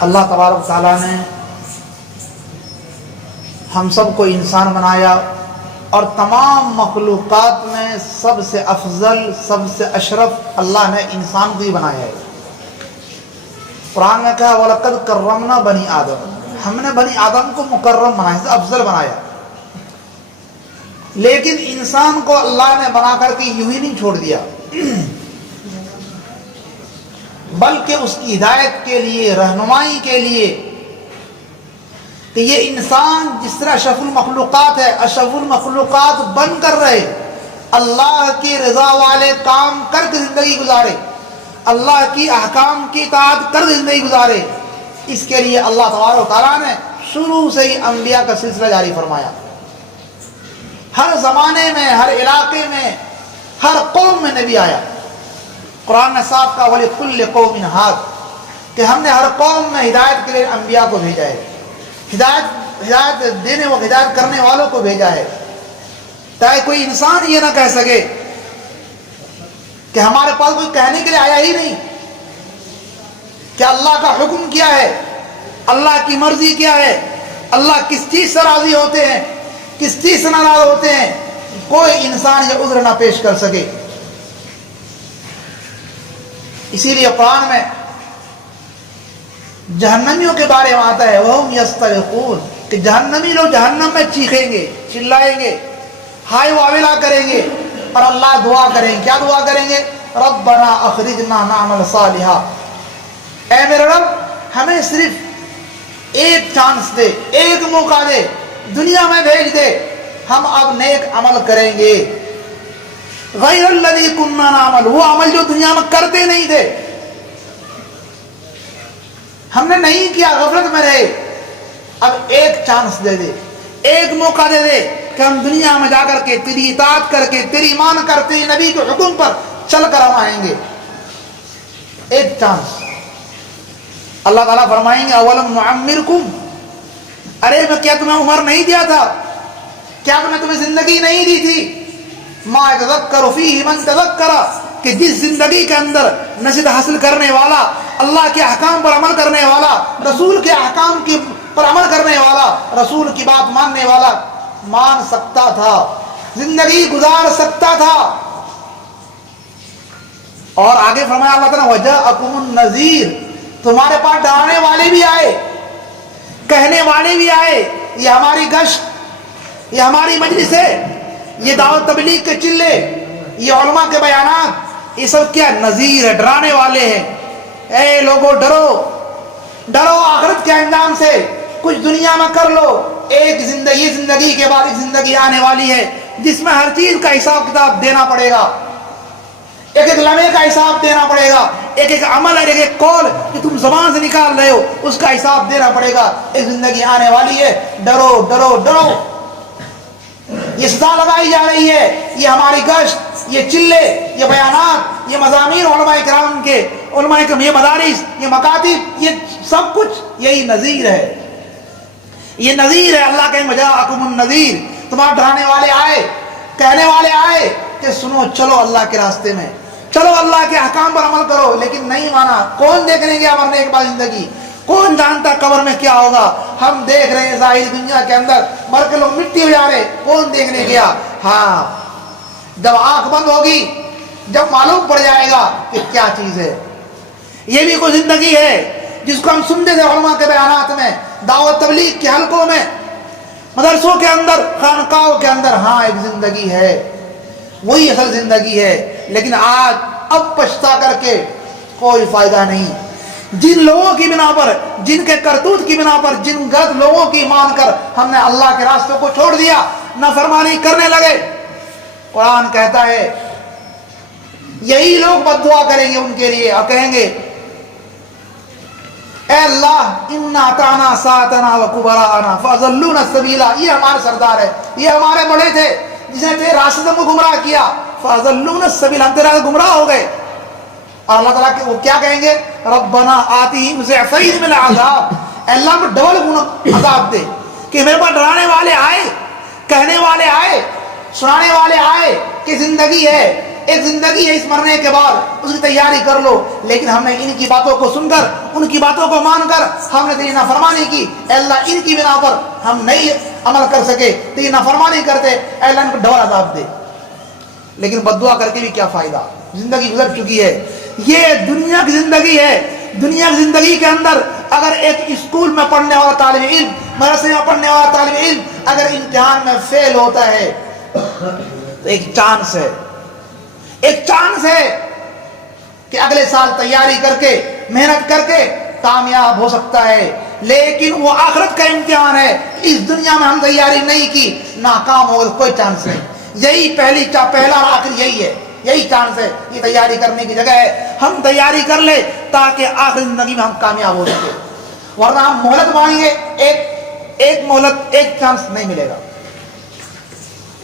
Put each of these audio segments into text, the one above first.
اللہ تبارک تعالیٰ نے ہم سب کو انسان بنایا اور تمام مخلوقات میں سب سے افضل، سب سے اشرف اللہ نے انسان کو ہی بنایا ہے۔ قرآن میں کہا وَلَقَدْ كَرَّمْنَا بَنِي آدم، ہم نے بنی آدم کو مکرم بنایا، افضل بنایا۔ لیکن انسان کو اللہ نے بنا کر کے یوں ہی نہیں چھوڑ دیا، بلکہ اس کی ہدایت کے لیے، رہنمائی کے لیے کہ یہ انسان جس طرح اشرف المخلوقات ہے، اشرف المخلوقات بن کر رہے، اللہ کی رضا والے کام کر کے زندگی گزارے، اللہ کی احکام کی اطاعت کر کے زندگی گزارے۔ اس کے لیے اللہ تبارک و تعالیٰ نے شروع سے ہی انبیاء کا سلسلہ جاری فرمایا۔ ہر زمانے میں، ہر علاقے میں، ہر قوم میں نبی آیا۔ قرآن نے صاف کہا وَلِكُلِّ قَوْمٍ هَادٍ کہ ہم نے ہر قوم میں ہدایت کے لیے انبیاء کو بھیجا ہے، ہدایت دینے و ہدایت کرنے والوں کو بھیجا ہے، تاکہ کوئی انسان یہ نہ کہہ سکے کہ ہمارے پاس کوئی کہنے کے لیے آیا ہی نہیں کہ اللہ کا حکم کیا ہے، اللہ کی مرضی کیا ہے، اللہ کس چیز سے راضی ہوتے ہیں، کس چیز سے ناراض ہوتے ہیں، کوئی انسان یہ عذر نہ پیش کر سکے۔ اسی لیے قرآن میں جہنمیوں کے بارے میں آتا ہے وَهُمْ يَسْتَرِخُونَ کہ جہنمی لوگ جہنم میں چیخیں گے، چلائیں گے، ہائے واویلا کریں گے، اور اللہ دعا کریں گے۔ کیا دعا کریں گے؟ رَبَّنَا أَخْرِجْنَا نَعْمَلَ صَالِحًا، اے میرے رب ہمیں صرف ایک چانس دے، ایک موقع دے، دنیا میں بھیج دے، ہم اب نیک عمل کریں گے، غیر الذی کننا نعمل، وہ عمل جو دنیا میں کرتے نہیں تھے، ہم نے نہیں کیا، غفلت میں رہے، اب ایک چانس دے دے، ایک موقع دے دے کہ ہم دنیا میں جا کر کے تیری اطاعت کر کے، تیری مان کر، تیری نبی کے حکم پر چل کر ہم آئیں گے۔ ایک چانس۔ اللہ تعالیٰ فرمائیں گے اولم نعمرکم، ارے میں کیا تمہیں عمر نہیں دیا تھا، کیا میں تمہیں زندگی نہیں دی تھی؟ ما یتذکر فیہ من تذکر کہ جس زندگی کے اندر نصیحت حاصل کرنے والا، اللہ کے احکام پر عمل کرنے والا، رسول کے احکام پر عمل کرنے والا، رسول کی بات ماننے والا مان سکتا تھا، زندگی گزار سکتا تھا۔ اور آگے فرمایا اللہ تعالیٰ وَجَاءَكُمُ النَّذِيرُ، تمہارے پاس ڈرانے والے بھی آئے، کہنے والے بھی آئے، یہ ہماری گشت، یہ ہماری مجلس ہے، یہ دعوت تبلیغ کے چلے، یہ علماء کے بیانات، یہ سب کیا نذیر ہے، ڈرانے والے ہیں۔ اے لوگو ڈرو، ڈرو آخرت کے انجام سے، کچھ دنیا میں کر لو، ایک زندگی کے بعد ایک زندگی آنے والی ہے جس میں ہر چیز کا حساب کتاب دینا پڑے گا، ایک ایک لمحے کا حساب دینا پڑے گا، ایک ایک عمل، ایک ایک قول کہ تم زبان سے نکال رہے ہو اس کا حساب دینا پڑے گا۔ ایک زندگی آنے والی ہے، ڈرو ڈرو ڈرو۔ یہ سزا لگائی جا رہی ہے، یہ ہماری گشت، یہ چلے، یہ بیانات، یہ مضامین علماء کرام کے، علماء کے یہ مدارس، یہ مکاتب، یہ سب کچھ یہی نذیر ہے، یہ نذیر ہے۔ اللہ کہیں وجاءکم النذیر، تمہارے ڈرانے والے آئے، کہنے والے آئے کہ سنو، چلو اللہ کے راستے میں، چلو اللہ کے احکام پر عمل کرو، لیکن نہیں مانا۔ کون دیکھنے گیا مرنے کے بعد زندگی؟ کون جانتا قبر میں کیا ہوگا؟ ہم دیکھ رہے ہیں ظاہر دنیا کے اندر مر کے لوگ مٹی ہو جا رہے، کون دیکھنے گیا؟ ہاں، جب آنکھ بند ہوگی، جب معلوم پڑ جائے گا کہ کیا چیز ہے۔ یہ بھی کوئی زندگی ہے جس کو ہم سنتے تھے علماء کے بیانات میں، دعوت تبلیغ کے حلقوں میں، مدرسوں کے اندر، خانقاہوں کے اندر، ہاں ایک زندگی ہے، وہی اصل زندگی ہے۔ لیکن آج اب پچھتا کر کے کوئی فائدہ نہیں۔ جن لوگوں کی بنا پر، جن کے کرتوت کی بنا پر، جن غلط لوگوں کی مان کر ہم نے اللہ کے راستوں کو چھوڑ دیا، نافرمانی کرنے لگے، قرآن کہتا ہے یہی لوگ بد دعا کریں گے ان کے لیے اور کہیں گے اے اللہ انا اطعنا سادتنا وکبراءنا فاضلونا السبیل، یہ ہمارے سردار ہے، یہ ہمارے بڑے تھے جس نے تیرے راستے کو گمراہ کیا، فاضلونا السبیل، ہم تیرے گمراہ ہو گئے۔ اور اللہ تعالیٰ وہ کیا کہیں گے؟ ربنا آتیہم ضعفین من العذاب، اے اللہ کو ڈبل گنا عذاب دے۔ کہ میرے پاس ڈرانے والے آئے، کہنے والے آئے، سنانے والے آئے کہ زندگی ہے، ایک زندگی ہے اس مرنے کے بعد، اس کی تیاری کر لو. لیکن ہم نے ان کی باتوں کو سن کر، ان کی باتوں کو مان کر ہم نے تیری نافرمانی کی. اے اللہ ان کی بنا پر ہم نہیں عمل کر سکے، تیری نافرمانی کرتے، اے اللہ ان کو ڈبل عذاب دے. لیکن بد دعا کر کے بھی کیا فائدہ، زندگی گزر چکی ہے. یہ دنیا کی زندگی ہے. دنیا کی زندگی کے اندر اگر ایک اسکول میں پڑھنے والا طالب علم، مدرسے میں پڑھنے والا طالب علم اگر امتحان میں فیل ہوتا ہے تو ایک چانس ہے، ایک چانس ہے کہ اگلے سال تیاری کر کے، محنت کر کے کامیاب ہو سکتا ہے. لیکن وہ آخرت کا امتحان ہے. اس دنیا میں ہم تیاری نہیں کی، ناکام ہو گئے، کوئی چانس نہیں. یہی پہلا اور آخر یہی ہے، یہی چانس ہے. یہ تیاری کرنے کی جگہ ہے. ہم تیاری کر لیں تاکہ آخر زندگی میں ہم کامیاب ہو سکے. ورنہ ہم مہلت مانگیں گے، ایک مہلت، ایک چانس نہیں ملے گا.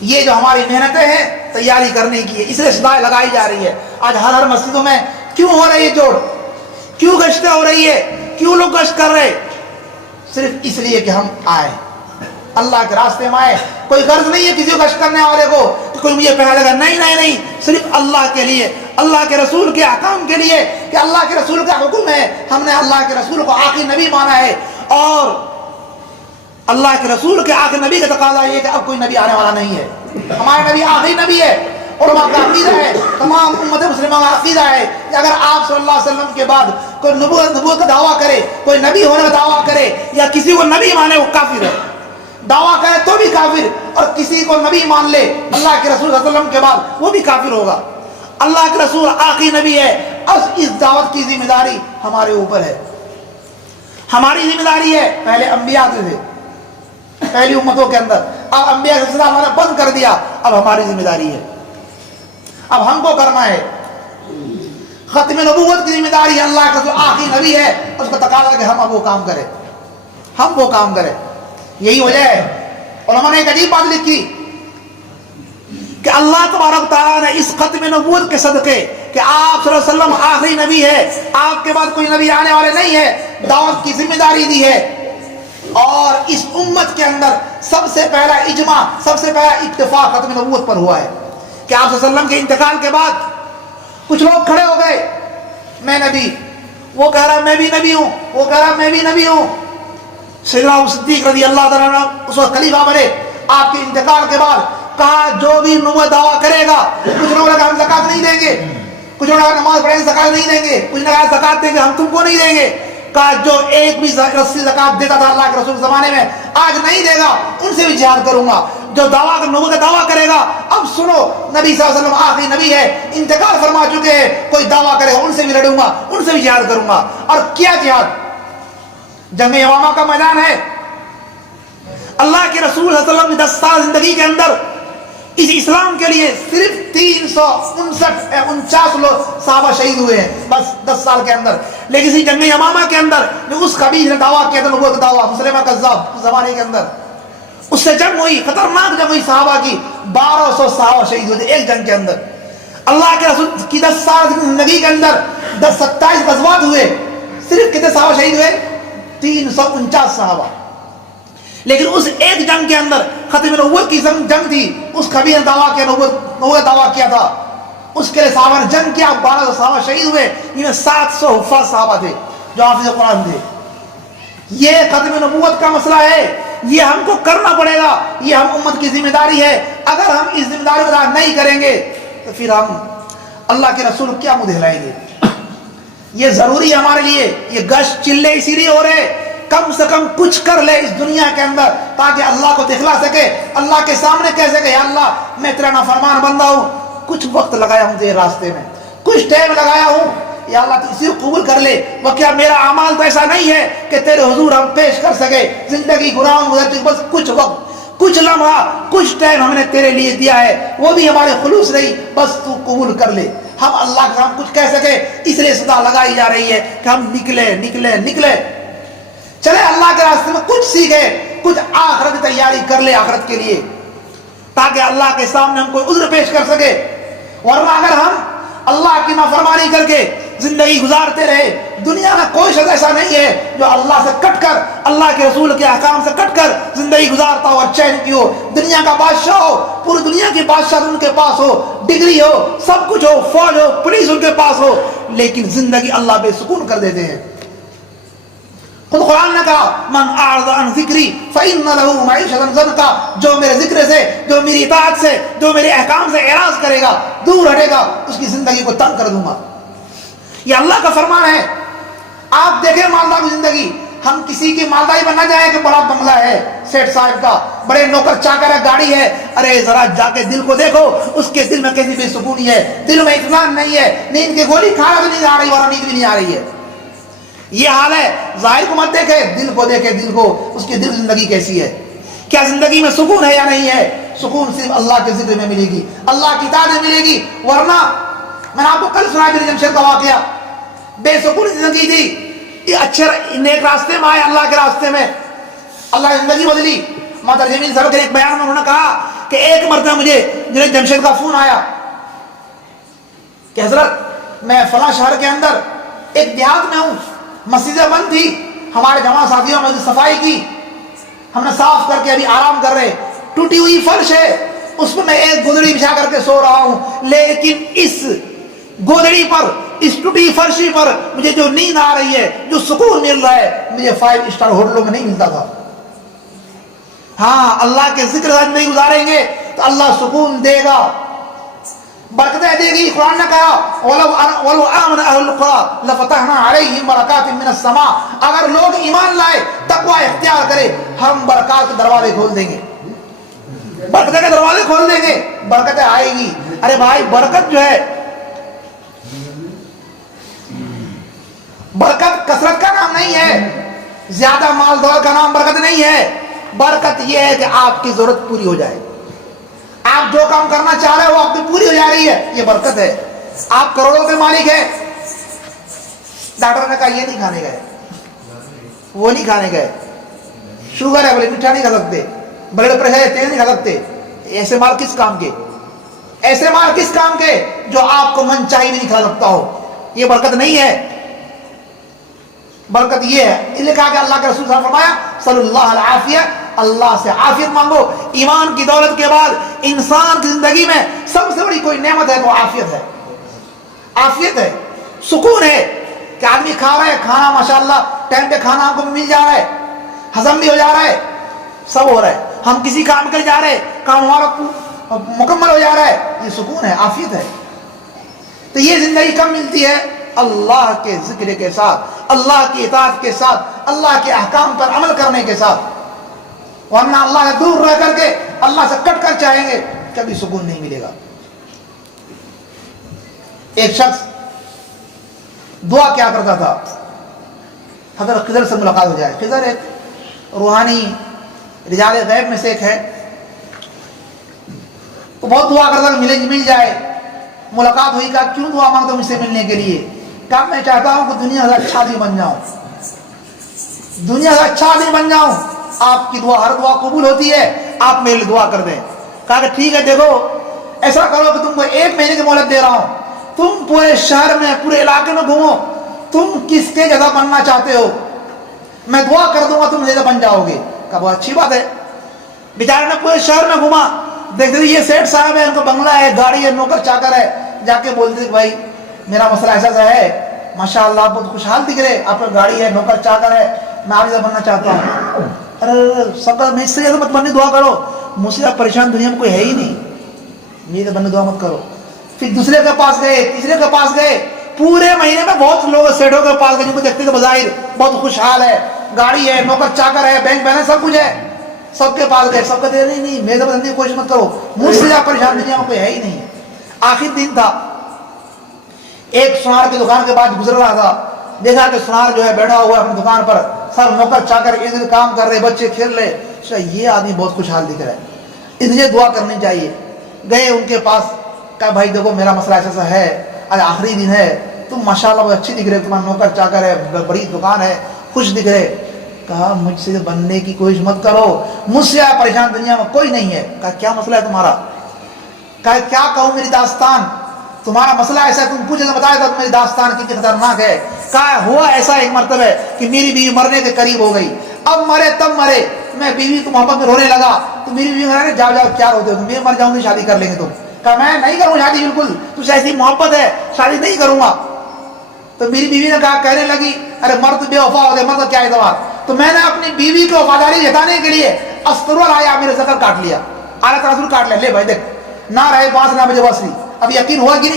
یہ جو ہماری محنتیں ہیں تیاری کرنے کی ہے، اس لیے صدائیں لگائی جا رہی ہے. آج ہر مسجدوں میں کیوں ہو رہی ہے جوڑ، کیوں گشتیں ہو رہی ہے، کیوں لوگ گشت کر رہے؟ صرف اس لیے کہ ہم آئے، اللہ کے راستے میں آئے. کوئی غرض نہیں ہے کسی کو گشت کرنے والے کو کہ کوئی مجھے پہلے لگا، نہیں نہیں نہیں، صرف اللہ کے لیے، اللہ کے رسول کے احکام کے لیے کہ اللہ کے رسول کا حکم ہے. ہم نے اللہ کے رسول کو آخری نبی مانا ہے، اور اللہ کے رسول کے آخری نبی کا تقاضا یہ کہ اب کوئی نبی آنے والا نہیں ہے. ہمارے نبی آخری نبی ہے. علماء کا عقیدہ ہے، تمام امت مسلمہ کا عقیدہ ہے کہ اگر آپ صلی اللہ علیہ وسلم کے بعد کوئی نبوت کا دعویٰ کرے، کوئی نبی ہونے کا دعویٰ کرے، یا کسی کو نبی مانے، وہ کافر ہے. دعویٰ کرے تو بھی کافر، اور کسی کو نبی مان لے اللہ کے رسول صلی اللہ علیہ وسلم کے بعد، وہ بھی کافر ہوگا. اللہ کے رسول آخری نبی ہے. اب اس دعوت کی ذمہ داری ہمارے اوپر ہے. ہماری ذمہ داری ہے. پہلے انبیاء تھے، پہلی امتوں کے اندر، اب انبیاء کا سلسلہ ہم نے بند کر دیا. اب ہماری ذمہ داری ہے، اب ہم کو کرنا ہے. ختم نبوت کی ذمہ داری اللہ کا جو آخری نبی ہے، اس کو تقاضا کہ ہم اب وہ کام کریں، ہم وہ کام کریں. یہی وجہ ہے علماء نے ایک عجیب بات لکھی کہ اللہ تبارک تعالیٰ نے اس ختم نبوت کے صدقے کہ آپ صلی اللہ علیہ وسلم آخری نبی ہے، آپ کے بعد کوئی نبی آنے والے نہیں ہے، دعوت کی ذمہ داری دی ہے. اور اس امت کے اندر سب سے پہلا اجماع، سب سے پہلا اتفاق ختم نبوت پر ہوا ہے کہ آپ صلی اللہ علیہ وسلم کے انتقال کے بعد کچھ لوگ کھڑے ہو گئے، میں نبی، وہ کہہ رہا میں بھی نبی ہوں، وہ کہہ رہا میں بھی نبی ہوں. سیدنا صدیق رضی اللہ تعالیٰ عنہ اس وقت خلیفہ بنے. آپ کے انتقال کے بعد کہا جو بھی نبوت دعویٰ کرے گا، کچھ لوگوں نے کہا ہم زکات نہیں دیں گے، کچھ لوگوں نے کہا نماز پڑھیں گے زکات نہیں دیں گے، کچھ نے کہا زکات دیں گے ہم تم کو نہیں دیں گے. کہا جو ایک بھی رسی زکات دیتا تھا اللہ کے رسول کے زمانے میں آج نہیں دے گا، ان سے بھی جہاد کروں گا. جو نبوت کا دعویٰ کرے گا، اب سنو نبی صلی اللہ علیہ وسلم آخری نبی ہے، انتقال فرما چکے ہیں، کوئی دعویٰ کرے گا ان سے بھی لڑوں گا، ان سے بھی جہاد کروں گا. اور کیا جہاد؟ جنگ یمامہ کا میدان ہے. اللہ کے رسول صلی اللہ علیہ وسلم 10 سال زندگی کے اندر اس اسلام کے لیے صرف 349 لوگ صحابہ شہید ہوئے ہیں بس 10 سال کے اندر. لیکن اسی جنگ یمامہ کے اندر جو اس خبیث نے دعویٰ کیا تھا نبوت کا دعویٰ، مسلمہ کذاب، اس زمانے کے اندر اس سے جنگ ہوئی، خطرناک جنگ ہوئی صحابہ کی، 1200 صحابہ شہید ہوئے ایک جنگ کے اندر. اللہ کے رسول کی 10 سال زندگی کے اندر 27 غزوات ہوئے، صرف کتنے صحابہ شہید ہوئے؟ 349 صحابہ. لیکن اس ایک جنگ کے اندر ختم نبوت کی جنگ تھی، اس خبیث نے دعویٰ کیا، نبوت دعویٰ کیا تھا، اس کے لیے صحابہ نے جنگ کیا، 1200 صحابہ شہید ہوئے. ان میں 700 حفاظ صحابہ تھے جو حافظ قرآن تھے. یہ ختم نبوت کا مسئلہ ہے، یہ ہم کو کرنا پڑے گا، یہ ہم امت کی ذمہ داری ہے. اگر ہم اس ذمہ داری کو ادا نہیں کریں گے تو پھر ہم اللہ کے رسول کیا منہ دکھلائیں گے؟ یہ ضروری ہے ہمارے لیے. یہ گشت چلے اسی لیے ہو رہے، کم سے کم کچھ کر لے اس دنیا کے اندر تاکہ اللہ کو دکھلا سکے، اللہ کے سامنے کہہ سکے یا اللہ میں تیرا نافرمان بندہ ہوں، کچھ وقت لگایا ہوں تیرے راستے میں، کچھ ٹائم لگایا ہوں، یا اللہ تو اسی کو قبول کر لے. وہ کیا میرا اعمال تو ایسا نہیں ہے کہ تیرے حضور ہم پیش کر سکے، زندگی گناہوں گزر چکی، بس کچھ وقت، کچھ لمحہ، کچھ ٹائم ہم نے تیرے لیے دیا ہے، وہ بھی ہمارے خلوص نہیں، بس تو قبول کر لے. ہم اللہ کے سامنے کچھ کہہ سکے، اس لیے صدا لگائی جا رہی ہے کہ ہم نکلے چلے اللہ کے راستے میں، کچھ سیکھے، کچھ آخرت کی تیاری کر لے آخرت کے لیے تاکہ اللہ کے سامنے ہم کوئی عذر پیش کر سکے. ورنہ اگر ہم اللہ کی نافرمانی کر کے زندگی گزارتے رہے، دنیا میں کوئی شخص ایسا نہیں ہے جو اللہ سے کٹ کر، اللہ کے رسول کے احکام سے کٹ کر زندگی گزارتا ہو، چین کی ہو، دنیا کا بادشاہ ہو، پوری دنیا کی بادشاہ ان کے پاس ہو، ڈگری ہو، سب کچھ ہو، فوج ہو، پولیس ان کے پاس ہو، لیکن زندگی اللہ بے سکون کر دیتے ہیں۔ خود قرآن نے کہا من اعرض عن ذکری فإن له معیشۃ ضنکا، جو میرے ذکر سے، جو میری اطاعت سے، جو میرے احکام سے اعراض کرے گا، دور ہٹے گا، اس کی زندگی کو تنگ کر دوں گا۔ یہ اللہ کا فرمان ہے۔ آپ دیکھیں مالدار کی زندگی، ہم کسی کی مالداری بننا چاہیں کہ بڑا بنگلہ ہے سیٹ صاحب کا، بڑے نوکر چاکر ہے، گاڑی ہے، ارے ذرا جا کے دل کو دیکھو، اس کے دل میں کیسی بے سکونی ہے، دل میں اطمینان نہیں ہے، نیند کی گولی کھانا بھی نہیں آ رہی ورنہ نیند بھی نہیں آ رہی ہے۔ یہ حال ہے۔ ظاہر کو مت دیکھے، دل کو دیکھے، دل کو، اس کی دل زندگی کیسی ہے، کیا زندگی میں سکون ہے یا نہیں ہے۔ سکون صرف اللہ کے ذکر میں ملے گی، اللہ کی اطاعت میں ملے گی، ورنہ میں نے آپ کو کل سنا میری جمشید کا واقعہ، بے سکون زندگی تھی، یہ اچھے نیک راستے میں آئے، اللہ کے راستے میں، اللہ کی زندگی بدلی۔ مادر جمیل صاحب کے ایک بیان میں انہوں نے کہا کہ ایک مرتبہ مجھے جمشید کا فون آیا کہ حضرت میں فلاں شہر کے اندر ایک دیہات میں ہوں، مسجدیں بند تھی، ہمارے جماعت ساتھیوں نے صفائی کی، ہم نے صاف کر کے ابھی آرام کر رہے، ٹوٹی ہوئی فرش ہے، اس میں ایک گودڑی بچھا کر کے سو رہا ہوں، لیکن اس گودڑی پر، اس ٹوٹی فرشی پر مجھے جو نیند آ رہی ہے، جو سکون مل رہا ہے، مجھے 5 اسٹار ہوٹلوں میں نہیں ملتا تھا۔ ہاں، اللہ کے ذکر نہیں گزاریں گے تو اللہ سکون دے گا، برکتیں دے گی۔ قرآن نے کہا وَلَوْ آمَنَ أَهْلُ الْقُرَىٰ لَفَتَحْنَا عَلَيْهِمْ بَرَكَاتٍ مِّنَ السَّمَاءِ، اگر لوگ ایمان لائے، تقوی اختیار کرے، ہم برکات کے دروازے کھول دیں گے، برکتیں کے دروازے کھول دیں گے، برکتیں آئے گی۔ ارے بھائی، برکت جو ہے، برکت کثرت کا نام نہیں ہے، زیادہ مال دولت کا نام برکت نہیں ہے۔ برکت یہ ہے کہ آپ کی ضرورت پوری ہو جائے، آپ جو کام کرنا چاہ رہے ہو آپ کی پوری ہو جا رہی ہے، یہ برکت ہے۔ آپ کروڑوں کے مالک ہیں، ڈاکٹر نے کہا یہ نہیں کھانے گئے، وہ نہیں کھانے گئے، شوگر ہے بولے میٹھا نہیں کھا سکتے، بلڈ پریشر ہے تیل نہیں کھا سکتے، ایسے مال کس کام کے، ایسے مال کس کام کے جو آپ کو من چاہی نہیں کھا سکتا ہو، یہ برکت نہیں ہے۔ برکت یہ ہے، اس لیے کہا کہ اللہ کے رسول صلی اللہ علیہ وسلم نے فرمایا صلی اللہ العافیہ، اللہ سے عافیت مانگو۔ ایمان کی دولت کے بعد انسان کی زندگی میں سب سے بڑی کوئی نعمت ہے تو عافیت ہے، عافیت ہے، سکون ہے کہ آدمی کھا رہا ہے، کھانا ماشاءاللہ ٹائم پہ کھانا ہم کو مل جا رہا ہے، ہضم بھی ہو جا رہا ہے، سب ہو رہا ہے، ہم کسی کام کے لیے جا رہے ہیں، کام ہمارا مکمل ہو جا رہا ہے، یہ سکون ہے، عافیت ہے۔ تو یہ زندگی کب ملتی ہے؟ اللہ کے ذکر کے ساتھ، اللہ کی اطاعت کے ساتھ، اللہ کے احکام پر عمل کرنے کے ساتھ، ورنہ اللہ سے دور رہ کر کے، اللہ سے کٹ کر چاہیں گے، کبھی سکون نہیں ملے گا۔ ایک شخص دعا کیا کرتا تھا حضرت خضر سے ملاقات ہو جائے۔ خضر ایک روحانی رجال غیب میں سے ایک ہے، تو بہت دعا کرتا کہ مل جائے، ملاقات ہوئی، کہا کیوں دعا مانگتے ہو مجھ سے ملنے کے لیے؟ کہا میں چاہتا ہوں کہ دنیا سے اچھا آدمی بن جاؤں، دنیا سے اچھا آدمی بن جاؤں، آپ کی دعا، ہر دعا قبول ہوتی ہے، آپ میرے لیے دعا کر دیں۔ کہا کہ ٹھیک ہے، دیکھو ایسا کرو کہ تم کو 1 مہینے کی مہلت دے رہا ہوں، تم پورے شہر میں، پورے علاقے میں گھومو، تم کس کے جیسا بننا چاہتے ہو، میں دعا کر دوں گا تم جیسا بن جاؤ گے۔ کہا بہت اچھی بات ہے۔ بیچارے نے پورے شہر میں گھوما، دیکھتے یہ سیٹ صاحب ہے، ان کو بنگلہ ہے، گاڑی ہے، نوکر چاکر ہے، جا کے بولتے کہ بھائی میرا مسئلہ ایسا سا ہے، ماشاءاللہ آپ بہت خوشحال دکھ رہے، آپ کا گاڑی ہے، نوکر چاکر ہے، میں آپ جیسا بننا چاہتا ہوں۔ ارے سب کا میں اس سے جیسا مت بننے دعا کرو، مجھ سے پریشان دنیا میں کوئی ہے ہی نہیں، میرے بننے دعا مت کرو۔ پھر دوسرے کے پاس گئے، تیسرے کے پاس گئے، پورے مہینے میں بہت لوگ سیٹوں کے پاس گئے، جن کو دیکھتے کہ بظاہر بہت خوشحال ہے، گاڑی ہے، نوکر چاکر ہے، بینک بیلنس سب کچھ ہے، سب کے پاس گئے، سب کہتے ہیں نہیں میرے بننے کی کوشش مت کرو، مجھ سے پریشان دنیا میں کوئی ہے ہی نہیں۔ آخر دن تھا، ایک سونار کی دکان کے بعد گزر رہا تھا، دیکھا کہ سونار جو ہے بیٹھا ہوا اپنی دکان پر، سب نوکر چاکر ادھر کام کر رہے، بچے کھیل رہے، یہ آدمی بہت خوشحال دکھ رہا ہے، اسے دعا کرنی چاہیے۔ گئے ان کے پاس، کہا بھائی دیکھو میرا مسئلہ ایسا سا ہے، آج آخری دن ہے، تم ماشاءاللہ بہت اچھی دکھ رہے، تمہارا نوکر چاکر ہے، بڑی دکان ہے، خوش دکھ رہے۔ کہا مجھ سے بننے کی کوشش مت کرو، مجھ سے پریشان دنیا میں کوئی نہیں ہے۔ کہا کیا مسئلہ ہے تمہارا؟ کہا کیا کہوں میری داستان، تمہارا مسئلہ ایسا ہے، تم پوچھے تو بتایا تھا میری داستان کتنی خطرناک ہے۔ کہا ہوا ایسا ایک مرتبہ کہ میری بیوی مرنے کے قریب ہو گئی، اب مرے تب مرے، میں بیوی کو محبت میں رونے لگا، تو میری بیوی کہا جاؤ جاؤ کیا روتے ہو، میں مر جاؤں گی شادی کر لیں گے تم، کہا میں نہیں کروں شادی، بالکل تجھ سے ایسی محبت ہے شادی نہیں کروں گا. تو میری بیوی نے کہا، کہنے لگی ارے مرد بے وفا ہوتے مرد کیا اعتبار. تو میں نے اپنی بیوی کی وفاداری جتانے کے لیے استرول آیا میرے ذکر کاٹ لیا، اعلیٰ تناسل کاٹ لیا. لے بھائی دیکھ، نہ رہے بانس نہ بجے بانسری. اب یقین ہوا کہ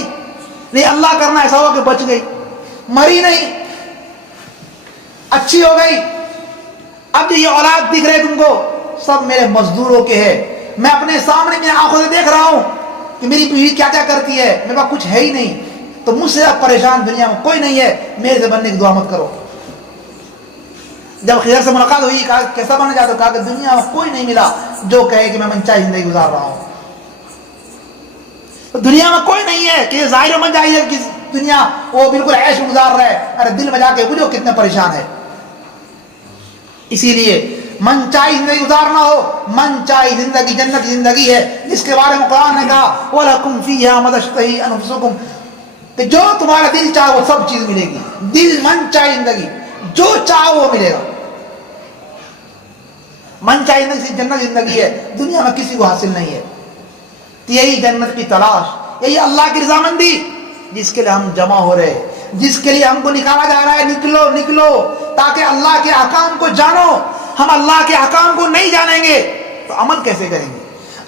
نہیں اللہ کرنا ایسا ہوا کہ بچ گئی، مری نہیں، اچھی ہو گئی. اب یہ اولاد دکھ رہے تم کو سب میرے مزدوروں کے ہیں. میں اپنے سامنے میری آنکھوں سے دیکھ رہا ہوں کہ میری بیوی کیا کیا کرتی ہے، میرے پاس کچھ ہے ہی نہیں. تو مجھ سے اب پریشان دنیا میں کوئی نہیں ہے، میرے سے بننے کی دعا مت کرو. جب خضر سے ملاقات ہوئی کہا کیسا بننا چاہتے ہو؟ کہا کہ دنیا میں کوئی نہیں ملا جو کہے کہ میں منچاہی زندگی گزار رہا ہوں. تو دنیا میں کوئی نہیں ہے کہ ظاہر من جائے کہ دنیا وہ بالکل عیش گزار رہا ہے. ارے دل میں جا کے بجھو کتنے پریشان ہے. اسی لیے من چاہی زندگی گزارنا ہو، من چاہی زندگی جنت کی زندگی ہے جس کے بارے میں قرآن نے کہا وَلَكُمْ فِيهَا مَا تَشْتَهِي أَنفُسُكُمْ، کہ جو تمہارا دل چاہے وہ سب چیز ملے گی. دل من چاہی زندگی جو چاہو وہ ملے گا. من چاہی زندگی جنت زندگی ہے، دنیا میں کسی کو حاصل نہیں ہے. یہی جنت کی تلاش، یہی اللہ کی رضامندی جس کے لیے ہم جمع ہو رہے، جس کے لیے ہم کو نکالا جا رہا ہے. نکلو نکلو تاکہ اللہ کے احکام کو جانو. ہم اللہ کے احکام کو نہیں جانیں گے تو عمل کیسے کریں گے؟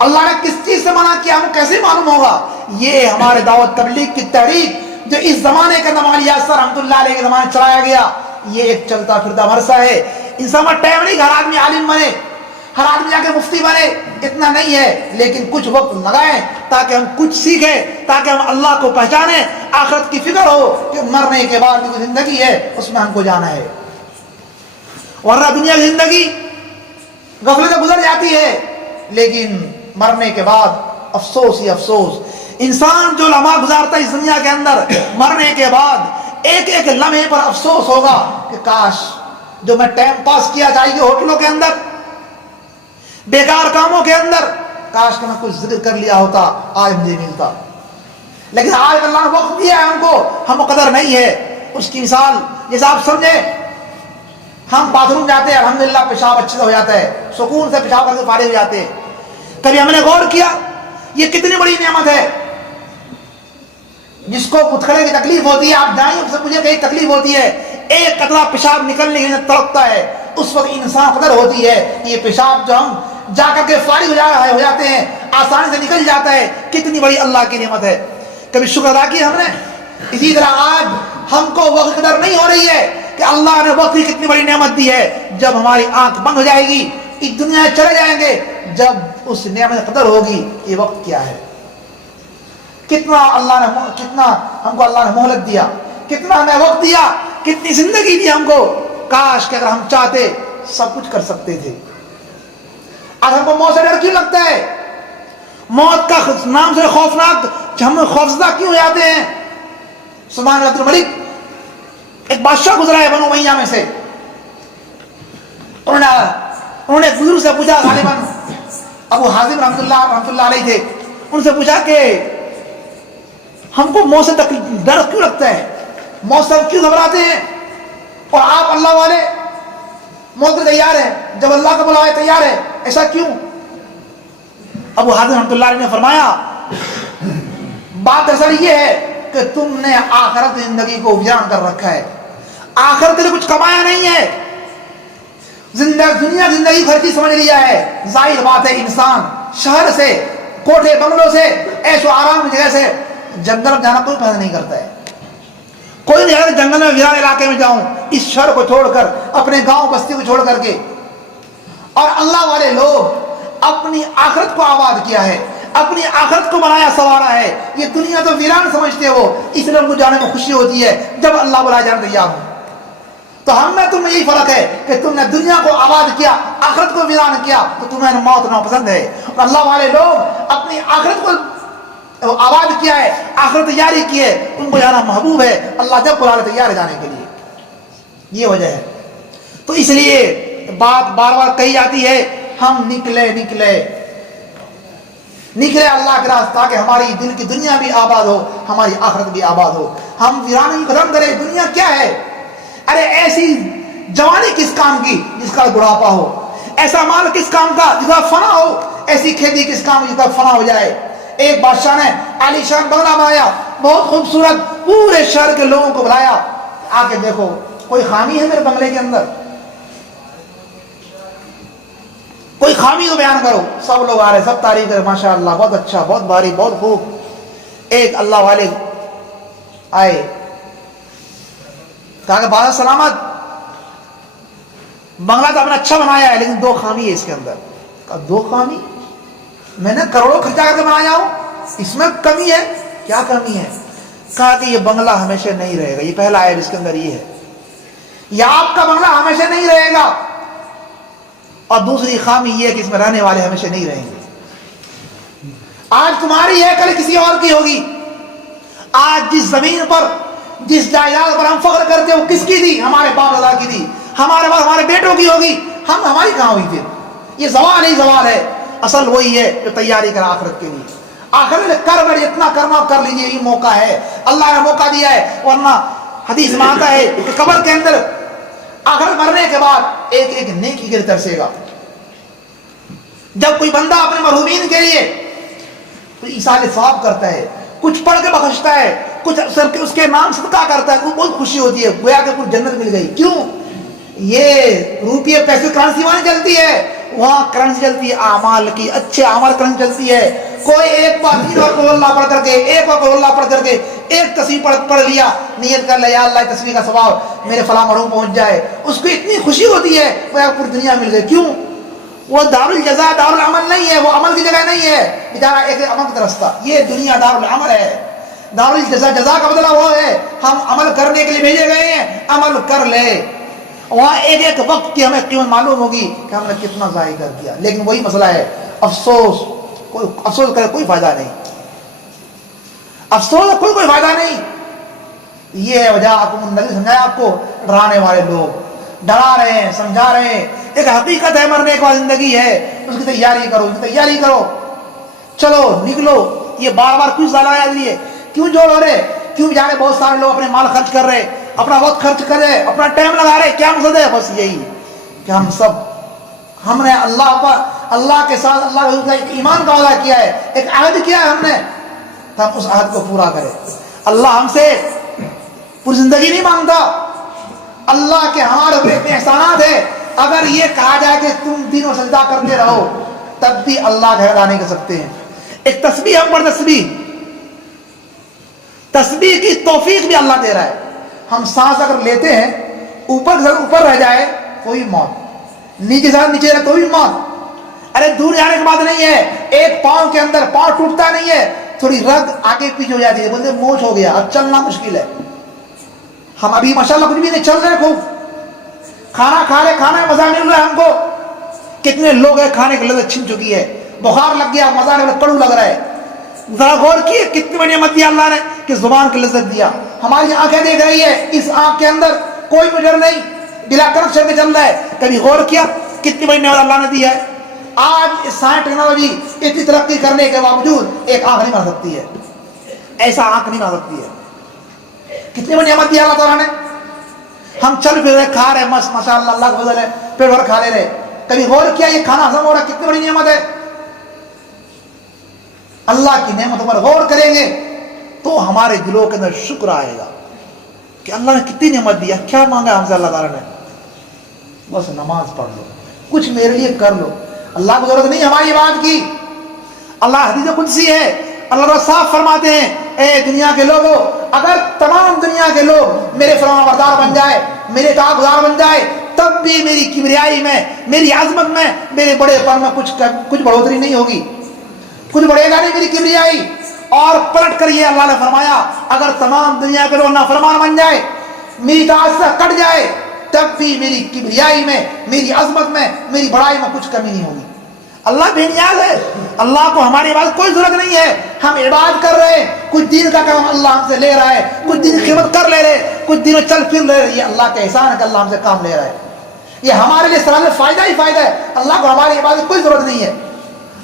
اللہ نے کس چیز سے منع کیا ہم کیسے معلوم ہوگا؟ یہ ہمارے دعوت تبلیغ کی تحریک جو اس زمانے کے نماز یاسر رحمۃ اللہ علیہ کے زمانے چلایا گیا، یہ ایک چلتا پھرتا مرثا ہے. انسان کا ٹائم نہیں کہ ہر آدمی عالم بنے، ہر آدمی جا کے مفتی بنے، اتنا نہیں ہے. لیکن کچھ وقت لگائیں تاکہ ہم کچھ سیکھیں، تاکہ ہم اللہ کو پہچانیں، آخرت کی فکر ہو کہ مرنے کے بعد جو زندگی ہے اس میں ہم کو جانا ہے. ورنہ دنیا کی زندگی غفلت سے گزر جاتی ہے، لیکن مرنے کے بعد افسوس ہی افسوس. انسان جو لمحہ گزارتا ہے اس دنیا کے اندر، مرنے کے بعد ایک ایک لمحے پر افسوس ہوگا کہ کاش جو میں ٹائم پاس کیا چاہیے ہوٹلوں کے اندر، بیکار کاموں کے اندر، کاش کہ میں کچھ ذکر کر لیا ہوتا آج مجھے ملتا. لیکن آج اللہ نے وقت دیا ہے ہم کو، ہم قدر نہیں ہے. اس کی مثال جیسے آپ سمجھے، ہم باتھ روم جاتے ہیں الحمدللہ پیشاب اچھے سے ہو جاتا ہے، سکون سے پیشاب کر کے فارغ ہو جاتے ہیں. کبھی ہم نے غور کیا یہ کتنی بڑی نعمت ہے؟ جس کو متکڑے کی تکلیف ہوتی ہے، آپ جائیں سے مجھے کہیں تکلیف ہوتی ہے، ایک قطرہ پیشاب نکلنے کے تڑپتا ہے، اس وقت انسان قدر ہوتی ہے کہ یہ پیشاب جو ہم جا کر کے فارغ ہو جاتے ہیں آسانی سے نکل جاتا ہے، کتنی بڑی اللہ کی نعمت ہے. کبھی شکر ادا کیا ہم نے؟ اسی طرح آج ہم کو وقت قدر نہیں ہو رہی ہے کہ اللہ نے وقت کی کتنی بڑی نعمت دی ہے. جب ہماری آنکھ بند ہو جائے گی، اس دنیا سے چلے جائیں گے، جب اس نعمت قدر ہوگی یہ وقت کیا ہے. کتنا ہم کو اللہ نے مہلت دیا، کتنا ہمیں وقت دیا، کتنی زندگی دی ہم کو. کاش کہ اگر ہم چاہتے سب کچھ کر سکتے تھے. آج ہم کو موت سے ڈر کیوں لگتا ہے؟ موت کا نام سے خوفناک ہم خوفزدہ کیوں جاتے ہیں؟ سبحان عبد الملک، ایک بادشاہ گزرا ہے بنو امیہ میں سے. انہوں نے ایک بزرگ سے پوچھا، غالباً ابو حازم رحمۃ اللہ علیہ تھے. ان سے پوچھا کہ ہم کو موت سے ڈر کیوں لگتا ہے، موت سے کیوں گھبراتے ہیں، اور آپ اللہ والے موت سے تیار ہیں، جب اللہ کا بلاوے تیار ہے، ایسا کیوں؟ ابو حازم رحمۃ اللہ علیہ نے فرمایا بات دراصل یہ ہے کہ تم نے آخرت کی زندگی کو ویران کر رکھا ہے. آخرت کے لیے کچھ کمایا نہیں ہے، دنیا زندگی خرچی سمجھ لیا ہے. ظاہر بات ہے انسان شہر سے، کوٹھے بنگلوں سے، ایش و آرام کی جگہ سے جنگل میں جانا کوئی پسند نہیں کرتا ہے. کوئی نہیں ہے جنگل میں ویران علاقے میں جاؤں، اس شہر کو چھوڑ کر، اپنے گاؤں بستی کو چھوڑ کر کے. اور اللہ والے لوگ اپنی آخرت کو آباد کیا ہے، اپنی آخرت کو بنایا سنوارا ہے. یہ دنیا تو ویران سمجھتے ہو، اس لیے ان کو جانے میں خوشی ہوتی ہے جب اللہ بلا جانے تیار ہو. تو ہم میں تم میں یہی فرق ہے کہ تم نے دنیا کو آباد کیا، آخرت کو ویران کیا، تو تمہیں موت ناپسند ہے. اور اللہ والے لوگ اپنی آخرت کو آباد کیا ہے، آخرت تیاری کی ہے، ان کو جانا محبوب ہے. اللہ جب بلا لے تیار ہے جانے کے لیے. یہ وجہ ہے. تو اس لیے بات بار بار کہی جاتی ہے، ہم نکلے اللہ کے راستے تاکہ ہماری دل کی دنیا بھی آباد ہو، ہماری آخرت بھی آباد ہو. ہم ویرانی ختم کریں. دنیا کیا ہے؟ ارے ایسی جوانی کس کام کی جس کا بڑھاپا ہو، ایسا مال کس کام کا جس کا فنا ہو، ایسی کھیتی کس کام کی جس کا فنا ہو جائے، ایک بادشاہ نے عالی شان بنگلہ بنایا، بہت خوبصورت، پورے شہر کے لوگوں کو بلایا، آ کے دیکھو کوئی خامی ہے میرے بنگلے کے اندر، کوئی خامی تو بیان کرو۔ سب لوگ آ رہے، سب تعریف کرے، ماشاء اللہ بہت اچھا، بہت بھاری، بہت خوب۔ ایک اللہ والے آئے، کہا کہ بادشاہ سلامت، بنگلہ تو اپنا اچھا بنایا ہے لیکن دو خامی ہے اس کے اندر۔ کہا دو خامی؟ میں نے کروڑوں خرچہ کر کے بنایا ہوں، اس میں کمی ہے؟ کیا کمی ہے؟ کہا کہ یہ بنگلہ ہمیشہ نہیں رہے گا، یہ پہلا عیب اس کے اندر یہ ہے، یہ آپ کا بنگلہ ہمیشہ نہیں رہے گا، اور دوسری خامی یہ ہے کہ اس میں رہنے والے ہمیشہ نہیں رہیں گے۔ آج تمہاری ہے، کل کسی اور کی ہوگی۔ آج جس زمین پر، جس جائیداد پر ہم فخر کرتے ہیں وہ کس کی تھی؟ ہمارے باپ دادا کی تھی، ہمارے بعد ہمارے بیٹوں کی ہوگی، ہماری کہاں ہوئی پھر؟ یہ زوال ہی زوال ہے۔ اصل وہی ہے جو تیاری کر آخرت کے لیے، آخرت میں کر بڑھ اتنا کرنا کر لیجئے، یہ موقع ہے، اللہ نے موقع دیا ہے، ورنہ حدیث میں آتا ہے کہ قبر کے اندر آخرت مرنے کے بعد ایک ایک نیکی کے لیے ترسے گا۔ جب کوئی بندہ اپنے مرحومین کے لیے ایصال ثواب کرتا ہے، کچھ پڑھ کے بخشتا ہے، کچھ اس کے نام صدقہ کرتا ہے، وہ بہت خوشی ہوتی ہے، گویا کہ کچھ جنت مل گئی۔ کیوں؟ یہ روپیے پیسے کرنسی وہاں چلتی ہے، وہاں کرنسی چلتی ہے اعمال کی، اچھے اعمال کرنسی چلتی ہے۔ کوئی ایک بار 3 بار قل اللہ پڑھ کر کے، ایک بار قل اللہ پڑھ کر کے، ایک تسبیح پڑھ لیا، نیت کر لیا اللہ تسبیح کا ثواب میرے فلاں مرحوم پہنچ جائے، اس کو اتنی خوشی ہوتی ہے وہ پوری دنیا مل گئی۔ کیوں؟ وہ دار الجزا دار العمل نہیں ہے، وہ عمل کی جگہ نہیں ہے، بیچارہ ایک عمل کا رستہ۔ یہ دنیا دار العمل ہے، دار الجزا جزا کا بدلہ وہ ہے، ہم عمل کرنے کے لیے بھیجے گئے ہیں، عمل کر لے، وہاں ایک ایک وقت کی ہمیں قیمت معلوم ہوگی کہ ہم نے کتنا ضائع کر دیا۔ لیکن وہی مسئلہ ہے، افسوس کرے کوئی فائدہ نہیں، افسوس کوئی فائدہ نہیں۔ یہ ہے وجہ النبی سمجھایا آپ کو، ڈرانے والے لوگ ڈرا رہے ہیں، سمجھا رہے ہیں، ایک حقیقت ہے، مرنے کے بعد زندگی ہے، اس کی تیاری کرو، اس کی تیاری کرو، چلو نکلو۔ یہ بار بار کیوں ضائع ہے، کیوں جوڑ ہو رہے، کیوں جانے بہت سارے لوگ اپنے مال خرچ کر رہے، اپنا وقت خرچ کر رہے، اپنا ٹائم لگا رہے، کیا مقصد ہے؟ بس یہی کہ ہم نے اللہ کے ساتھ اللہ کا ایک ایمان کا وعدہ کیا ہے، ایک عہد کیا ہے ہم نے، تو ہم اس عہد کو پورا کریں۔ اللہ ہم سے پوری زندگی نہیں مانگتا، اللہ کے ہمارے اوپر اتنے احسانات ہیں، اگر یہ کہا جائے کہ تم دین و سجدہ کرتے رہو تب بھی اللہ کا ادا نہیں کر سکتے ہیں۔ ایک تسبیح ہم پر تسبیح کی توفیق بھی اللہ دے رہا ہے۔ ہم سانس اگر لیتے ہیں، اوپر رہ جائے کوئی موت، نیچے رہے تو بھی موت۔ ارے دور جانے کی بات نہیں ہے، ایک پاؤں کے اندر پاؤں ٹوٹتا نہیں ہے، تھوڑی رگ آگے پیچھے ہو جاتی ہے، بولتے موچ ہو گیا، اب چلنا مشکل ہے۔ ہم ابھی ماشاءاللہ کچھ بھی نہیں چل رہے، خوب کھانا کھا رہے، کھانا میں مزہ مل رہا ہے ہم کو۔ کتنے لوگ ہیں کھانے کی لذت چھن چکی ہے، بخار لگ گیا، مزہ نہیں، کڑو لگ رہا ہے۔ ذرا غور کیے کتنی بڑی نعمت دی اللہ نے کہ زبان کی لذت دیا۔ ہماری آنکھیں دیکھ رہی ہے، اس آنکھ کے اندر کوئی میٹر نہیں، بلا کنیکشن کے چل رہا ہے۔ کبھی غور کیا کتنی بڑی نعمت اللہ نے دی ہے؟ آج سائنس ٹیکنالوجی اتنی ترقی کرنے کے باوجود ایک آنکھ نہیں بنا سکتی ہے، ایسا آنکھ نہیں بنا سکتی ہے۔ کتنی بڑی نعمت دی اللہ تعالیٰ نے۔ ہم چل پھر رہے، کھا رہے، مست ماشاءاللہ، اللہ کا فضل ہے، پیٹ بھر کھا لے رہے۔ کبھی غور کیا یہ کھانا ہضم ہو رہا کتنی بڑی نعمت ہے؟ اللہ کی نعمتوں پر غور کریں گے تو ہمارے دلوں کے اندر شکر آئے گا کہ اللہ نے کتنی نعمت دیا، کیا مانگا ہم سے اللہ تعالیٰ نے؟ بس نماز پڑھ لو، کچھ میرے لیے کر لو، اللہ کو ضرورت نہیں ہماری بات کی۔ اللہ حدیث قدسی ہے، اللہ تعالیٰ صاف فرماتے ہیں، اے دنیا کے لوگوں، اگر تمام دنیا کے لوگ میرے فرمان بردار بن جائے، میرے اطاعت گزار بن جائے، تب بھی میری کبریائی میں، میری عظمت میں، میرے بڑے پن میں کچھ بڑھوتری نہیں ہوگی، کچھ بڑھے گا نہیں میری کبریائی۔ اور پلٹ کر یہ اللہ نے فرمایا، اگر تمام دنیا کے لوگ نافرمان بن جائے، میری اطاعت سے کٹ جائے، تب بھی میری کبریائی میں، میری عظمت میں، میری بڑائی میں کچھ کمی نہیں ہوگی۔ اللہ بے نیاز ہے، اللہ کو ہماری عبادت کوئی ضرورت نہیں ہے۔ ہم عبادت کر رہے ہیں، کچھ دین کا کام اللہ ہم سے لے رہا ہے، کچھ دین کی خدمت کر لے رہے، کچھ دن چل پھر لے رہے، یہ اللہ کا احسان ہے کہ اللہ ہم سے کام لے رہا ہے۔ یہ ہمارے لیے سلام فائدہ ہی فائدہ ہے، اللہ کو ہماری عبادت کوئی ضرورت نہیں ہے۔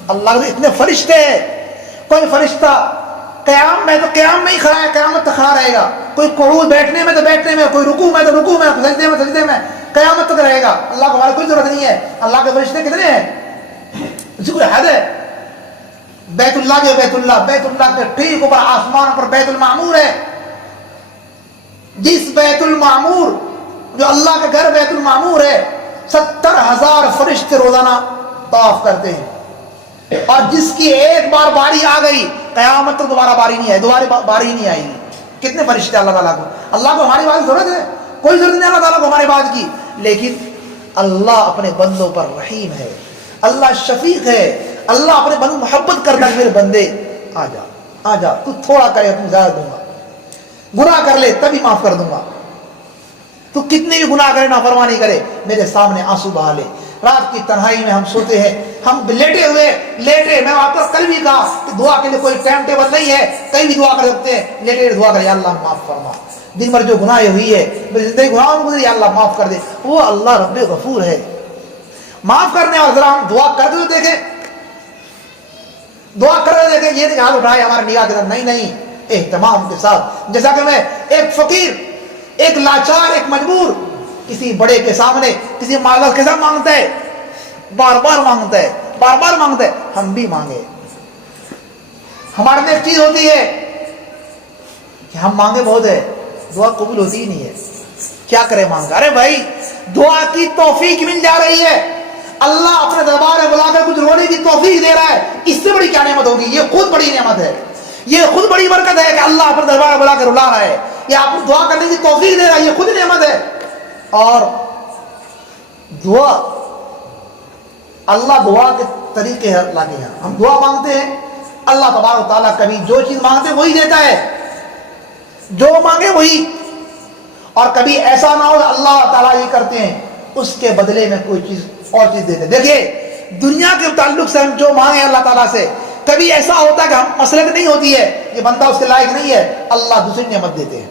اللہ کے اتنے فرشتے ہیں، کوئی فرشتہ قیام میں تو قیام میں ہی کھڑا ہے، قیامت تک کھڑا رہے گا، کوئی قعود بیٹھنے میں تو بیٹھنے میں، کوئی رکوع میں تو رکوع میں، سجدے میں سجدے میں، قیامت تک رہے گا۔ اللہ کو ہماری کوئی ضرورت نہیں ہے۔ اللہ کے فرشتے کتنے ہیں؟ اسی کوئی حد ہے؟ بیت اللہ کے ٹھیک اوپر آسمان پر بیت المعمور ہے. جس بیت المعمور جو اللہ کے گھر بیت المعمور ہے 70,000 فرشتے روزانہ طواف کرتے ہیں. اور جس کی ایک بار باری آ گئی قیامت تک دوبارہ باری نہیں آئی، دوبارہ باری نہیں آئے گی. کتنے فرشتے اللہ تعالیٰ کو ہماری بات کی ضرورت ہے؟ کوئی ضرورت نہیں اللہ تعالیٰ کو ہماری بات کی. لیکن اللہ اپنے بندوں پر رحیم ہے، اللہ شفیق ہے، اللہ اپنے بندوں محبت کرتا ہے. میرے بندے آ جا تو تھوڑا کرے تو زیادہ دوں گا، گناہ کر لے تبھی معاف کر دوں گا. تو کتنے بھی گناہ کرے نافرمانی کرے میرے سامنے آنسو بہا لے. رات کی تنہائی میں ہم سوتے ہیں، ہم لیٹے میں آپ کو کل بھی کہا کہ دعا کے لیے کوئی ٹائم ٹیبل نہیں ہے، کہیں بھی دعا کر سکتے ہیں. لیٹے دعا کرے یا اللہ معاف فرما، دن بھر جو گناہ ہوئی ہے میری زندگی گناہوں میں گزری یا اللہ معاف کر دے. وہ اللہ رب غفور ہے، معاف کرنے والا. ذرا ہم دعا کرتے ہوئے دیکھیں، دعا کرتے دیکھیں، یہ ہاتھ اٹھائے ہمارے نگاہ کے اندر نہیں، اہتمام کے ساتھ. جیسا کہ میں ایک فقیر، ایک لاچار، ایک مجبور کسی بڑے کے سامنے کسی مالدار کے ساتھ مانگتا ہے، بار بار مانگتا ہے. ہم بھی مانگے. ہمارے میں ایک چیز ہوتی ہے کہ ہم مانگے بہت ہے، دعا قبول ہوتی ہی نہیں ہے. کیا کرے مانگ؟ ارے بھائی دعا کی توفیق مل جا رہی ہے، اللہ اپنے دربار میں بلا کر کچھ رونے کی توفیق دے رہا ہے. اس سے بڑی کیا نعمت ہوگی؟ یہ خود بڑی نعمت ہے، یہ خود بڑی برکت ہے کہ اللہ اپنے دربار میں بلا کر رلا رہا ہے، یا آپ کو دعا کرنے کی توفیق دے رہا ہے، یہ خود نعمت ہے. اور دعا اللہ دعا کے طریقے لاتے ہیں. ہم دعا مانگتے ہیں، اللہ تبارک و تعالیٰ کبھی جو چیز مانگتے وہی دیتا ہے، جو مانگے وہی. اور کبھی ایسا نہ ہو اللہ تعالیٰ یہ کرتے ہیں اس کے بدلے میں کوئی چیز اور چیز دیتے. دیکھیے دنیا کے تعلق سے ہم جو مانگے اللہ تعالیٰ سے، کبھی ایسا ہوتا ہے کہ ہم مسلک نہیں ہوتی ہے، یہ بندہ اس کے لائق نہیں ہے، اللہ دوسری نعمت دیتے ہیں،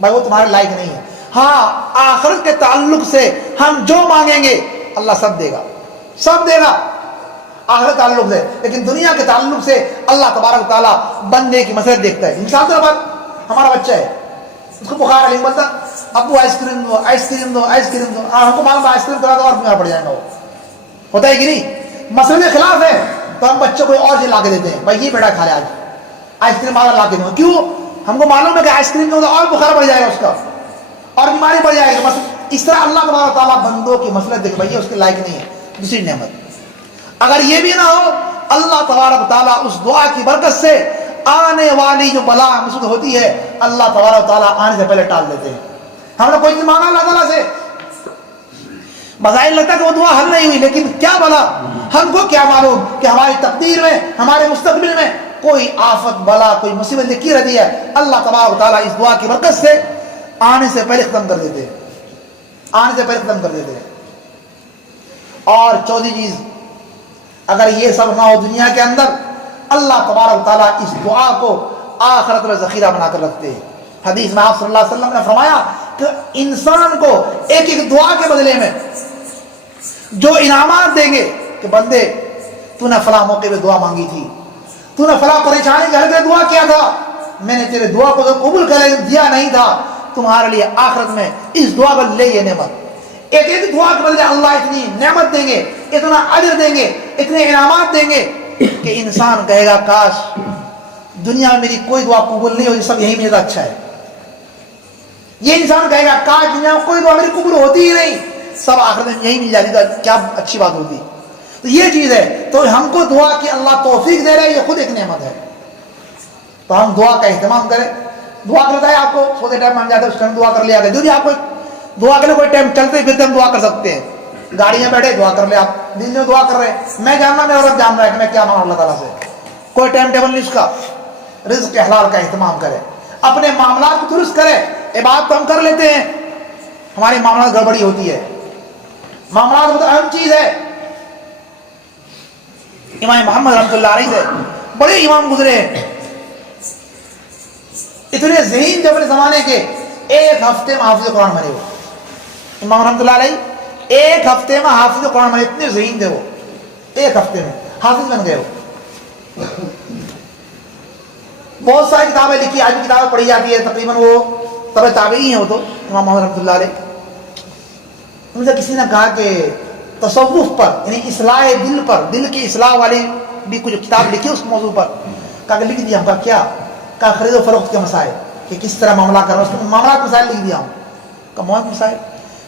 بھائی وہ تمہارے لائق نہیں ہے. ہاں آخرت کے تعلق سے ہم جو مانگیں گے اللہ سب دے گا آخرت تعلق سے. لیکن دنیا کے تعلق سے اللہ تبارک تعالیٰ بندے کی مسئلہ دیکھتا ہے. مثال کے طور پر ہمارا بچہ ہے، اس کو بخار علی بولتا ابو آئس کریم دو. ہم کو معلوم آئس کریم کرا تو اور بیمار پڑ جائے گا. وہ ہوتا ہے کہ نہیں؟ مسئلے کے خلاف ہے تو ہم بچوں کو اور چیز لا کے دیتے ہیں، بھائی یہ بیٹا کھا لے آج آئس کریم لا کے دوں. کیوں؟ ہم کو معلوم ہے کہ آئس کریم میں اور بخار پڑ جائے گا، اس کا اور بیماری پڑ جائے گی. اس طرح اللہ تبارک تعالیٰ بندوں کی مسئلہ دیکھ بھائی اس کے لائق نہیں ہے، دوسری نعمت. اگر یہ بھی نہ ہو اللہ تبارک تعالیٰ اس دعا کی برکت سے آنے والی جو بلا مصیبت ہوتی ہے اللہ تبارک تعالیٰ آنے سے پہلے ٹال دیتے ہیں. ہم نے کوئی چیز مانگا اللہ تعالیٰ سے، بظاہر لگتا ہے کہ وہ دعا حل نہیں ہوئی، لیکن کیا بلا ہم کو کیا معلوم کہ ہماری تقدیر میں، ہمارے مستقبل میں کوئی آفت بلا کوئی مصیبت لکھی رہتی ہے. اللہ تبارک تعالیٰ اس دعا کی برکت سے آنے سے پہلے ختم کر دیتے ہیں. اور چوتھی چیز، اگر یہ سب نہ ہو دنیا کے اندر، اللہ تبارک تعالیٰ اس دعا کو آخرت میں ذخیرہ بنا کر رکھتے ہیں. حدیث میں آپ صلی اللہ علیہ وسلم نے فرمایا کہ انسان کو ایک ایک دعا کے بدلے میں جو انعامات دیں گے کہ بندے تو نے فلاں موقع پہ دعا مانگی تھی، تو نے فلاں پریشانی کے حل کے دعا کیا تھا، میں نے تیرے دعا کو قبول کر دیا نہیں تھا، تمہارے لیے آخرت میں اس دعا پر لے یہ نعمت. ایک ایک دعا کے بدلے اللہ اتنی نعمت دیں گے، اتنا اجر دیں گے، اتنے انعامات دیں گے کہ انسان کہے گا کاش دنیا میں میری کوئی دعا قبول نہیں ہوتی، سب یہی میرا اچھا ہے. یہ انسان کہے گا کاش دنیا میں کوئی دعا میری قبول ہوتی ہی نہیں، سب آخرت میں یہی مل جاتی، تو کیا اچھی بات ہوتی. تو یہ چیز ہے. تو ہم کو دعا کی اللہ توفیق دے رہے ہیں، یہ خود ایک نعمت ہے. تو ہم دعا کا اہتمام کریں. دعا کرتا ہے آپ کو سوتے ٹائم مان جاتا ہے، اس ٹائم دعا کر لیا. جو بھی آپ کو دعا کے لیے کوئی ٹائم چلتے پھرتے ہم دعا کر سکتے ہیں، گاڑی میں بیٹھے دعا کر لے، آپ دل میں دعا کر رہے ہیں. میں جاننا میرا رب جان رہا ہے کہ میں کیا مانگوں اللہ تعالیٰ سے. کوئی ٹائم ٹیبل نہیں اس کا. رزق کے حلال کا اہتمام کرے، اپنے معاملات کو درست کرے. عبادت تو ہم کر لیتے ہیں، ہماری معاملات گڑبڑی ہوتی ہے. معاملات بہت اہم چیز ہے. امام محمد رحمۃ اللہ علیہ سے بڑے امام گزرے ہیں، اتنے ذہین جب زمانے کے، ایک ہفتے میں حافظ قرآن بنے. وہ امام رحمۃ اللہ علیہ ایک ہفتے میں حافظ قرآن بنے. اتنے ذہین تھے وہ، ایک ہفتے میں حافظ بن گئے. وہ بہت ساری کتابیں لکھی، آج بھی کتابیں پڑھی جاتی ہے. تقریباً وہ تبع تابعی ہیں. وہ تو امام محمد رحمۃ اللہ علیہ، ان سے کسی نے کہا کہ تصوف پر، یعنی اصلاح دل پر، دل کی اصلاح والی بھی کچھ کتاب لکھی اس موضوع پر؟ کہا کہ لکھ دیا ہوں. کہا کیا؟ کہا خرید و فروخت کے مسائل، کہ کس طرح معاملہ کرنا، اس کے معاملات مسائل لکھ دیا ہوں. کہا موت مسائل؟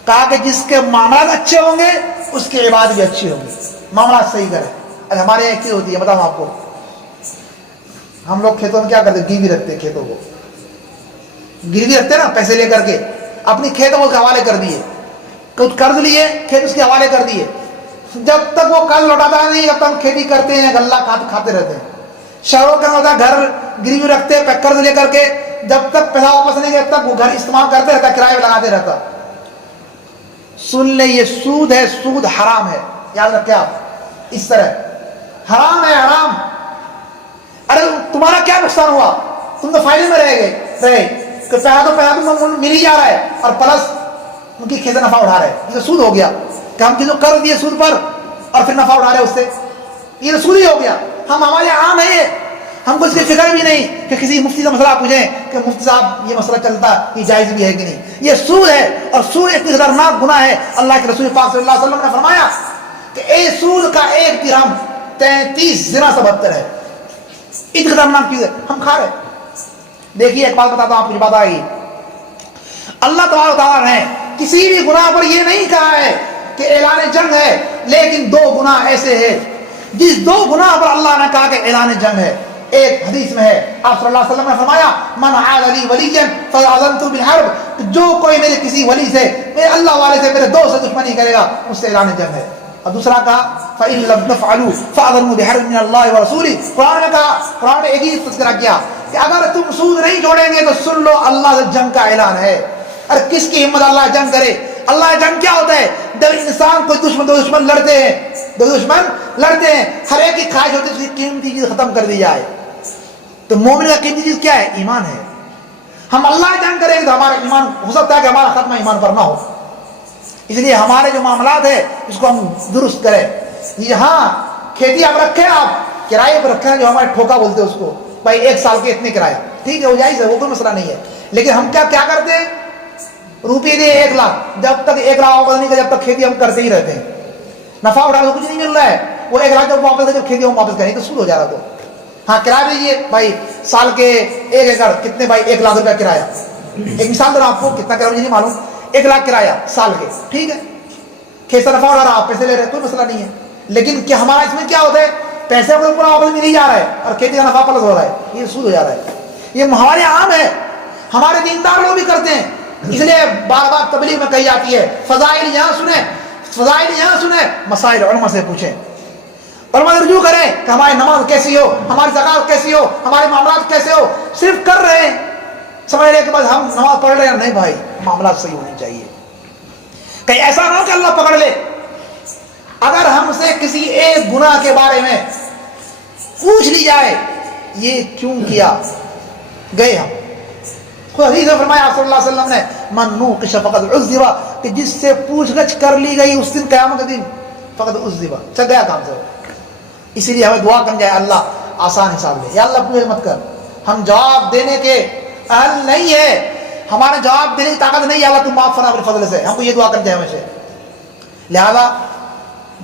کہا کہ جس کے معاملات اچھے ہوں گے اس کی عبادت بھی اچھی ہوگی، معاملات صحیح کرے. اب ہمارے یہاں کیا ہوتی ہے بتاؤں آپ کو، ہم لوگ کھیتوں میں کیا کرتے ہیں، گروی رکھتے ہیں، کھیتوں کو گروی رکھتے ہیں نا، پیسے لے کر کے اپنی کھیتوں کو حوالے کر دیے، کچھ قرض لیے، کھیت اس کے حوالے کر دیے. جب تک وہ قرض لوٹاتا نہیں جب تک کھیتی کرتے ہیں، غلہ کھاتے رہتے ہیں. شہروں کا ہوتا ہے گھر گروی رکھتے ہیں قرض لے کر کے، جب تک پیسہ واپس نہیں جب تک وہ گھر استعمال کرتے رہتا، کرائے پہ لگاتے رہتا. سن لیں یہ سود ہے، سود حرام ہے، یاد رکھیں آپ، اس طرح حرام ہے، حرام. ارے تمہارا کیا نقصان ہوا، تم تو فائدے میں رہے کہ پیسہ تو مل ہی جا رہا ہے اور پلس ان کی کھیت نفع اٹھا رہے ہیں. یہ تو سود ہو گیا کہ ہم کسی کو قرض دیے سود پر اور پھر نفع اٹھا رہے ہیں اس سے، یہ تو سود ہی ہو گیا. ہمارے عام ہے یہ، ہم کو اس کی فکر بھی نہیں کہ کسی مفتی سے مسئلہ پوچھیں کہ مفتی صاحب یہ مسئلہ چلتا یہ جائز بھی ہے کہ نہیں. یہ سود ہے اور سود ایک خطرناک گناہ ہے. اللہ کے رسول پاک صلی اللہ علیہ وسلم نے فرمایا کہ اے سود کا ایک درہم 33 زنا سے بدتر ہے. اتنی خطرناک چیز ہے، ہم کھا رہے. دیکھیے ایک بات بتاتا ہوں آپ کو، بات آئی، اللہ تبارک و تعالیٰ نے کسی بھی گناہ پر یہ نہیں کہا ہے کہ اعلان جنگ ہے، لیکن دو گناہ ایسے ہیں جس دو گناہ پر اللہ نے کہا کہ اعلان جنگ ہے. ایک حدیث میں ہے آپ صلی اللہ علیہ وسلم نے فرمایا من عاد لی ولیا فاذنت بالحرب، جو کوئی میرے کسی ولی سے، میرے اللہ والے سے، میرے دوست سے دشمنی کرے گا اس سے اعلان جنگ ہے. اور دوسرا کہا فَإِن لَمْ تَفْعَلُوا فَأَذَنُوا بِحَرْبٍ مِّنَ اللَّهِ وَرَسُولِهِ. قرآن نے کہا، قرآن نے ایک ہی تذکرہ کیا کہ اگر تم سود نہیں چھوڑیں گے تو سن لو اللہ سے جنگ کا اعلان ہے. اور کس کی ہمت اللہ جنگ کرے؟ اللہ جنگ کیا ہوتا ہے؟ جب انسان کوئی دو دشمن لڑتے ہیں، ہر ایک کی خواہش ہوتی ہے اس کی قیمتی چیز ختم کر دی جائے. تو مومن کا قیمتی چیز کیا ہے؟ ایمان ہے. ہم اللہ جنگ کریں گے تو ہمارا ایمان ہو سکتا ہے کہ ہمارا ختمہ ایمان پر نہ ہو. اس لیے ہمارے جو معاملات ہے اس کو ہم درست کریں. یہاں کھیتی آپ رکھیں، آپ کرائے پر رکھیں، جو ہمارے ٹھوکا بولتے ہیں اس کو، بھائی ایک سال کے اتنے کرایہ، ٹھیک ہے وہ جائز ہے، وہ کوئی مسئلہ نہیں ہے. لیکن ہم کیا کرتے ہیں، روپئے دے 1 لاکھ، جب تک 1 لاکھ واپس نہیں کرے جب تک کھیتی ہم کرتے ہی رہتے ہیں. نفع اٹھا تو کچھ نہیں مل رہا ہے، وہ 1 لاکھ جب واپس جب کھیتی ہم واپس کریں تو سود ہو جا رہا. تو ہاں کرایہ دیجیے بھائی، سال کے 1 ایکڑ کتنے بھائی 1 لاکھ روپیہ کرایہ. ایک مثال دوں آپ کو، کتنا کرایہ مجھے نہیں معلوم، 1 لاکھ کرایہ سال کے، ٹھیک ہے. کھیت سے نفع اٹھا رہا، آپ پیسے لے رہے ہیں، کوئی مسئلہ نہیں ہے. لیکن کیا ہمارا اس میں کیا ہوتا ہے، پیسے کو پورا واپس مل ہی جا رہا ہے اور کھیتی کا نفع پلس ہو رہا ہے، یہ سود ہو جا رہا ہے. یہ ہمارے عام ہے، ہمارے دیندار لوگ بھی کرتے ہیں. اس لیے بار بار تبلیغ میں کہی جاتی ہے فضائل یہاں سنیں، مسائل علماء سے پوچھیں، علماء رجوع کریں کہ ہماری نماز کیسی ہو، ہماری زکات کیسی ہو، ہمارے معاملات کیسے ہو. صرف کر رہے ہیں، سمجھ رہے ہیں کہ بس ہم نماز پڑھ رہے ہیں. نہیں بھائی، معاملات صحیح ہونے چاہیے. کہیں ایسا نہ ہو کہ اللہ پکڑ لے. اگر ہم سے کسی ایک گناہ کے بارے میں پوچھ لی جائے یہ کیوں کیا، گئے ہم. خود حدیث میں فرمایا صلی اللہ علیہ وسلم نے من نوقش فقد عذب، کہ جس سے پوچھ گچھ کر لی گئی اس دن قیامت کے دن فقد عذب، چل گیا کام سے. اسی لیے ہمیں دعا کرنی چاہیے اللہ آسان حساب لے. یا اللہ پوچھ مت کر، ہم جواب دینے کے اہل نہیں ہے، ہمارے جواب دینے کی طاقت نہیں ہے. اللہ تم معاف فرما اپنے فضل سے. ہم کو یہ دعا کرنی چاہیے ہمیشہ. لہذا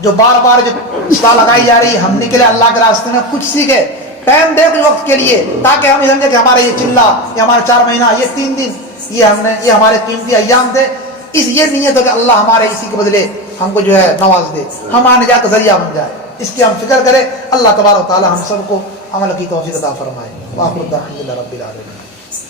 جو بار بار جو اصلاح لگائی جا رہی ہے، ہم نکلے اللہ کے راستے میں، کچھ سیکھے، ٹائم دے کچھ وقت کے لیے، تاکہ ہم یہ سمجھے کہ ہمارے یہ چلہ، یہ ہمارے 4 مہینہ، یہ 3 دن، یہ ہمارے قیمتی ایام تھے. یہ نیت ہو کہ اللہ ہمارے اسی کے بدلے ہم کو جو ہے نواز دے، ہمارے نجات کا ذریعہ بن جائے. اس کی ہم فکر کریں. اللہ تبارک و تعالی ہم سب کو عمل کی توفیق عطا فرمائے. وآخر دعوانا الحمدللہ رب العالمین.